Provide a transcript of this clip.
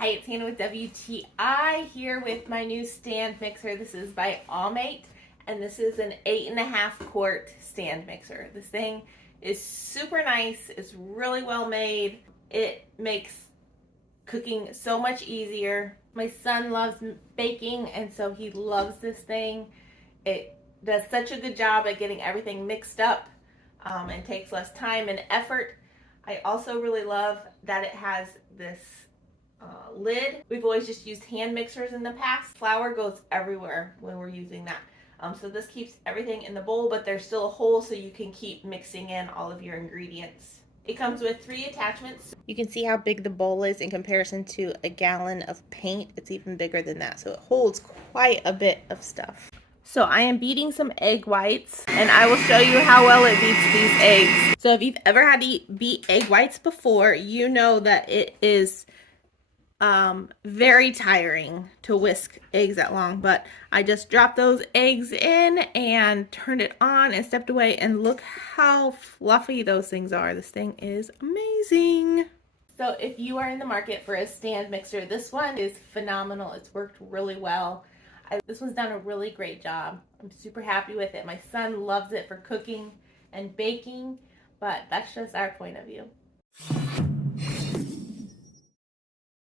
Hi, it's Hannah with WTI here with my new stand mixer. This is by Aumate, and this is an 8.5 quart stand mixer. This thing is super nice. It's really well made. It makes cooking so much easier. My son loves baking, and so he loves this thing. It does such a good job at getting everything mixed up and takes less time and effort. I also really love that it has this lid. We've always just used hand mixers in the past. Flour goes everywhere when we're using that. So this keeps everything in the bowl, but there's still a hole so you can keep mixing in all of your ingredients. It comes with 3 attachments. You can see how big the bowl is in comparison to a gallon of paint. It's even bigger than that, so it holds quite a bit of stuff. So I am beating some egg whites, and I will show you how well it beats these eggs. So if you've ever had to beat egg whites before, you know that it is very tiring to whisk eggs that long, but I just dropped those eggs in and turned it on and stepped away, and look how fluffy those things are. This thing is amazing. So if you are in the market for a stand mixer, this one is phenomenal. It's worked really well. This one's done a really great job. I'm super happy with it. My son loves it for cooking and baking, but that's just our point of view.